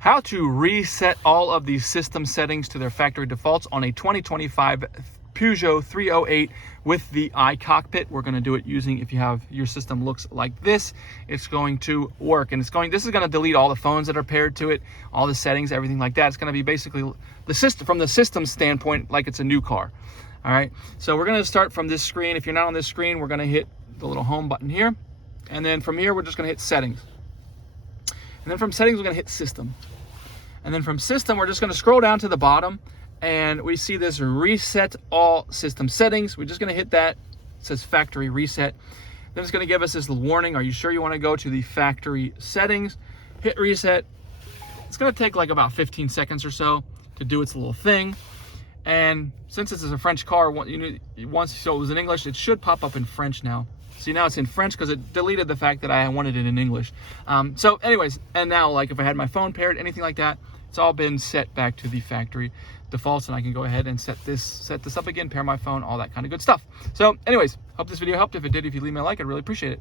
how to reset all of these system settings to their factory defaults on a 2025 Peugeot 308 with the Cockpit. We're going to do it using, if you have your system looks like this, it's going to work. And this is going to delete all the phones that are paired to it, all the settings, everything like that. It's going to be basically the system, from the system standpoint, like it's a new car. All right, so we're going to start from this screen. If you're not on this screen, we're going to hit the little home button here. And then from here, we're just going to hit settings. And then from settings, we're going to hit system. And then from system, we're just going to scroll down to the bottom, and we see this reset all system settings. We're just going to hit that. It says factory reset. Then it's going to give us this warning. Are you sure you want to go to the factory settings? Hit reset. It's going to take like about 15 seconds or so to do its little thing. And since this is a French car, so it was in English, it should pop up in French now. See, now it's in French because it deleted the fact that I wanted it in English. So anyways, and now like if I had my phone paired, anything like that, it's all been set back to the factory defaults, and I can go ahead and set this up again, pair my phone, all that kind of good stuff. So anyways, hope this video helped. If it did, if you leave me a like, I'd really appreciate it.